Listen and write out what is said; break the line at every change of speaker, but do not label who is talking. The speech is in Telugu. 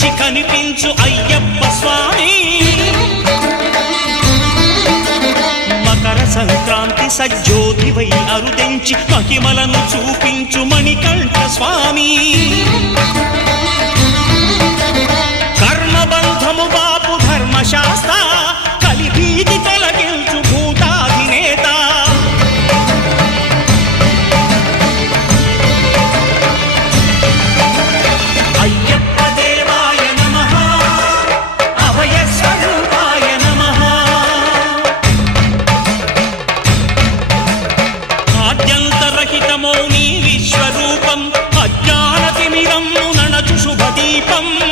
కనిపించి కనిపించు అయ్యప్ప స్వామి. మకర సంక్రాంతి సజ్జోతివై అరుదెంచి మహిమలను చూపించు అంతరహితమౌని నీ విశ్వరూపం. అజ్ఞానతిమిరం నడచు శుభదీపం.